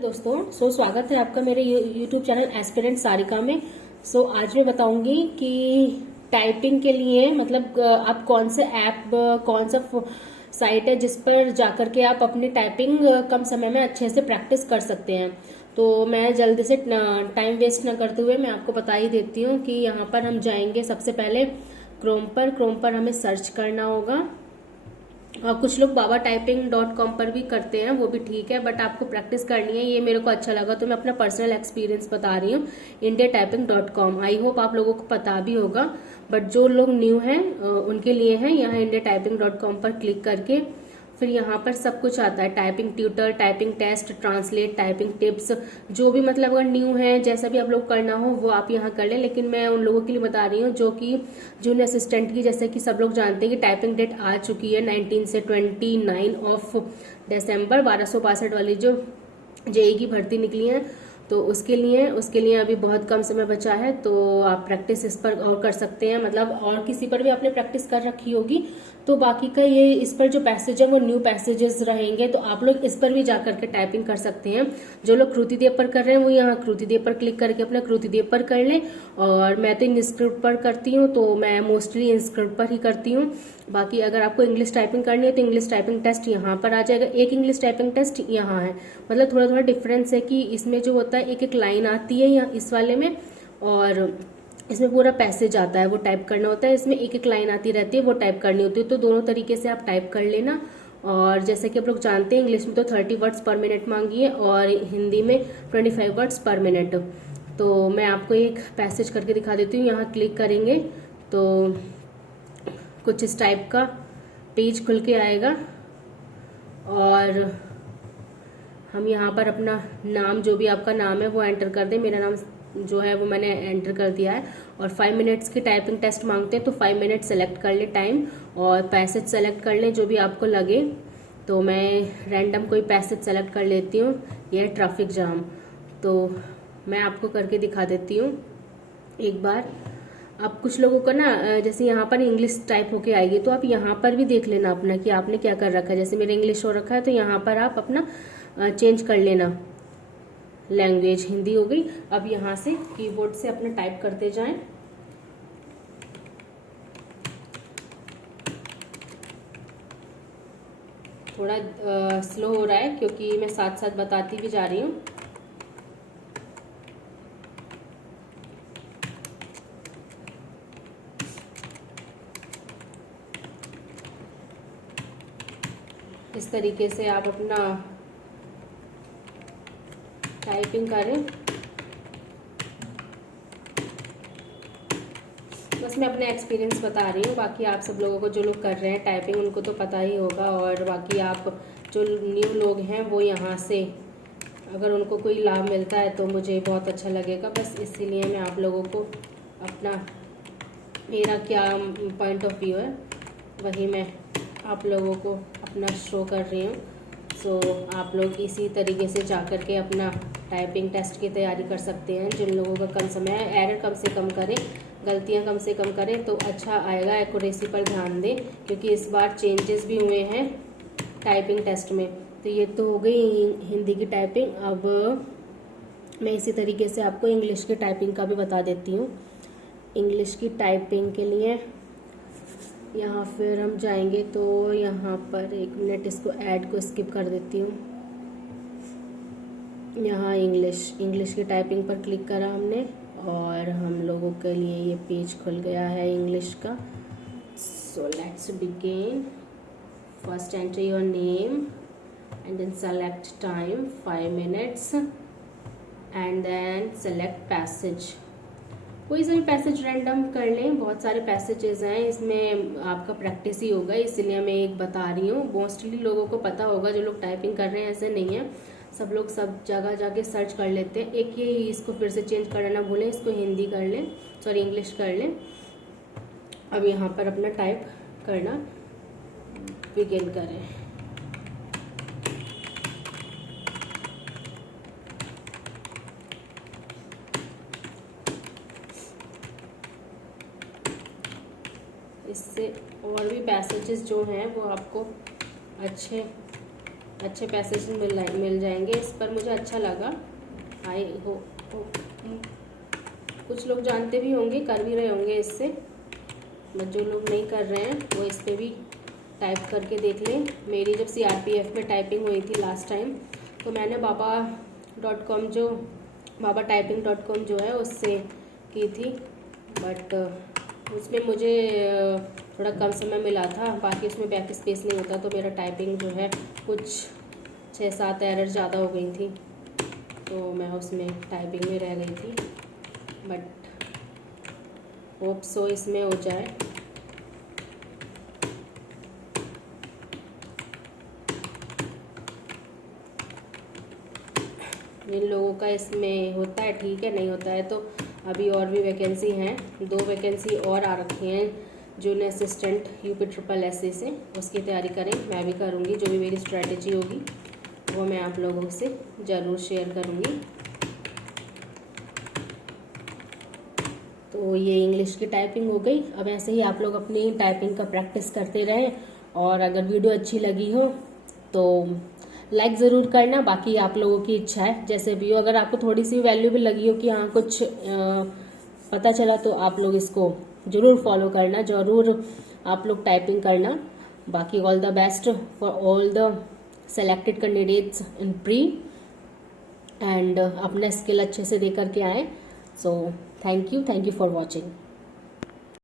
दोस्तों, स्वागत है आपका मेरे YouTube चैनल एस्पिरेंट सारिका में। आज मैं बताऊंगी कि टाइपिंग के लिए मतलब आप कौन से ऐप, कौन सा साइट है जिस पर जाकर के आप अपनी टाइपिंग कम समय में अच्छे से प्रैक्टिस कर सकते हैं। तो मैं जल्दी से टाइम वेस्ट ना करते हुए मैं आपको बता ही देती हूँ कि यहाँ पर हम जाएंगे सबसे पहले क्रोम पर हमें सर्च करना होगा। और कुछ लोग babatyping.com पर भी करते हैं, वो भी ठीक है, बट आपको प्रैक्टिस करनी है। ये मेरे को अच्छा लगा तो मैं अपना पर्सनल एक्सपीरियंस बता रही हूँ। indiatyping.com, आई होप आप लोगों को पता भी होगा, बट जो लोग न्यू हैं उनके लिए है। यहाँ indiatyping.com पर क्लिक करके फिर यहाँ पर सब कुछ आता है, typing tutor, typing test, translate, typing tips, जो भी मतलब अगर न्यू है जैसा भी आप लोग करना हो वो आप यहाँ कर लें। लेकिन मैं उन लोगों के लिए बता रही हूँ जो कि जूनियर असिस्टेंट की, जैसे कि सब लोग जानते हैं कि टाइपिंग डेट आ चुकी है 19 से 29 ऑफ दिसंबर, 1262 वाली जो जेई की भर्ती निकली है। तो उसके लिए अभी बहुत कम समय बचा है, तो आप प्रैक्टिस इस पर और कर सकते हैं। मतलब और किसी पर भी आपने प्रैक्टिस कर रखी होगी तो बाकी का ये इस पर जो पैसेज है वो न्यू पैसेजेस रहेंगे, तो आप लोग इस पर भी जाकर के टाइपिंग कर सकते हैं। जो लोग कृतिदेव पर कर रहे हैं वो यहाँ कृतिदेव पर क्लिक करके अपना कृतिदेव पर कर लें। और मैं तो इंस्क्रिप्ट पर करती हूँ, तो मैं मोस्टली इंस्क्रिप्ट पर ही करती हूँ। बाकी अगर आपको इंग्लिश टाइपिंग करनी है तो इंग्लिश टाइपिंग टेस्ट यहाँ पर आ जाएगा, एक इंग्लिश टाइपिंग टेस्ट यहाँ है। मतलब थोड़ा थोड़ा डिफरेंस है कि इसमें जो होता है एक एक लाइन आती है यहाँ इस वाले में, और इसमें पूरा पैसेज आता है वो टाइप करना होता है। इसमें एक एक लाइन आती रहती है वो टाइप करनी होती है। तो दोनों तरीके से आप टाइप कर लेना। और जैसे कि आप लोग जानते हैं इंग्लिश में तो 30 वर्ड्स पर मिनट मांगी है और हिंदी में 25 वर्ड्स पर मिनट। तो मैं आपको एक पैसेज करके दिखा देती हूँ। यहाँ क्लिक करेंगे तो कुछ इस टाइप का पेज खुल के आएगा और हम यहाँ पर अपना नाम, जो भी आपका नाम है वो एंटर कर दें। मेरा नाम जो है वो मैंने एंटर कर दिया है। और 5 मिनट्स की टाइपिंग टेस्ट मांगते हैं तो 5 मिनट सेलेक्ट कर ले टाइम, और पैसेज सेलेक्ट कर लें जो भी आपको लगे। तो मैं रैंडम कोई पैसेज सेलेक्ट कर लेती हूँ, यह है ट्रैफिक जाम। तो मैं आपको करके दिखा देती हूँ एक बार। अब कुछ लोगों को ना जैसे यहाँ पर इंग्लिश टाइप होके आएगी तो आप यहाँ पर भी देख लेना अपना कि आपने क्या कर रखा है। जैसे मेरा इंग्लिश हो रखा है तो यहाँ पर आप अपना चेंज कर लेना, लैंग्वेज हिंदी हो गई। अब यहाँ से कीबोर्ड से अपना टाइप करते जाएं। थोड़ा स्लो हो रहा है क्योंकि मैं साथ साथ बताती भी जा रही हूँ। इस तरीके से आप अपना टाइपिंग करें। बस मैं अपना एक्सपीरियंस बता रही हूँ, बाकी आप सब लोगों को, जो लोग कर रहे हैं टाइपिंग उनको तो पता ही होगा। और बाकी आप जो न्यू लोग हैं वो यहाँ से अगर उनको कोई लाभ मिलता है तो मुझे बहुत अच्छा लगेगा। बस इसीलिए मैं आप लोगों को अपना, मेरा क्या पॉइंट ऑफ व्यू है वही मैं आप लोगों को अपना शो कर रही हूँ। आप लोग इसी तरीके से जाकर के अपना टाइपिंग टेस्ट की तैयारी कर सकते हैं। जिन लोगों का कम समय है, एरर कम से कम करें, गलतियां कम से कम करें तो अच्छा आएगा। एक्यूरेसी पर ध्यान दें क्योंकि इस बार चेंजेस भी हुए हैं टाइपिंग टेस्ट में। तो ये तो हो गई हिंदी की टाइपिंग। अब मैं इसी तरीके से आपको इंग्लिश की टाइपिंग का भी बता देती हूँ। इंग्लिश की टाइपिंग के लिए यहाँ फिर हम जाएंगे तो यहाँ पर 1 मिनट, इसको ऐड को स्किप कर देती हूँ। यहाँ इंग्लिश की टाइपिंग पर क्लिक करा हमने और हम लोगों के लिए ये पेज खुल गया है इंग्लिश का। So let's begin. First enter your name and then select time 5 minutes and then select passage. कोई सा भी पैसेज रैंडम कर लें, बहुत सारे पैसेजेस हैं, इसमें आपका प्रैक्टिस ही होगा इसलिए मैं एक बता रही हूँ। मोस्टली लोगों को पता होगा जो लोग टाइपिंग कर रहे हैं, ऐसे नहीं है। सब लोग सब जगह जाके सर्च कर लेते हैं। एक ये, इसको फिर से चेंज करना ना भूलें, इसको हिंदी कर लें, सॉरी इंग्लिश कर लें। अब यहाँ पर अपना टाइप करना बिगिन करें। इससे और भी पैसेजेस जो हैं वो आपको अच्छे अच्छे पैसेज मिल जाएंगे इस पर। मुझे अच्छा लगा। आई हो कुछ लोग जानते भी होंगे, कर भी रहे होंगे इससे, बट जो लोग नहीं कर रहे हैं वो इस पर भी टाइप करके देख लें। मेरी जब CRPF में टाइपिंग हुई थी लास्ट टाइम, तो मैंने babatyping.com जो है उससे की थी, बट उसमें मुझे थोड़ा कम समय मिला था। बाकी उसमें बैक स्पेस नहीं होता, तो मेरा टाइपिंग जो है कुछ 6-7 एरर ज़्यादा हो गई थी, तो मैं उसमें टाइपिंग में रह गई थी। बट होप सो इसमें हो जाए। जिन लोगों का इसमें होता है ठीक है, नहीं होता है तो अभी और भी वैकेंसी हैं। 2 वैकेंसी और आ रखी हैं जूनियर असिस्टेंट UP SSS से। उसकी तैयारी करें, मैं भी करूँगी। जो भी मेरी स्ट्रेटजी होगी वो मैं आप लोगों से ज़रूर शेयर करूँगी। तो ये इंग्लिश की टाइपिंग हो गई। अब ऐसे ही आप लोग अपनी टाइपिंग का प्रैक्टिस करते रहें, और अगर वीडियो अच्छी लगी हो तो लाइक ज़रूर करना। बाकी आप लोगों की इच्छा है, जैसे भी हो। अगर आपको थोड़ी सी वैल्यू भी लगी हो कि हाँ कुछ पता चला, तो आप लोग इसको ज़रूर फॉलो करना, ज़रूर आप लोग टाइपिंग करना। बाकी all the best for all the selected candidates in pre, and अपना स्किल अच्छे से दे करके आए। So thank you for watching.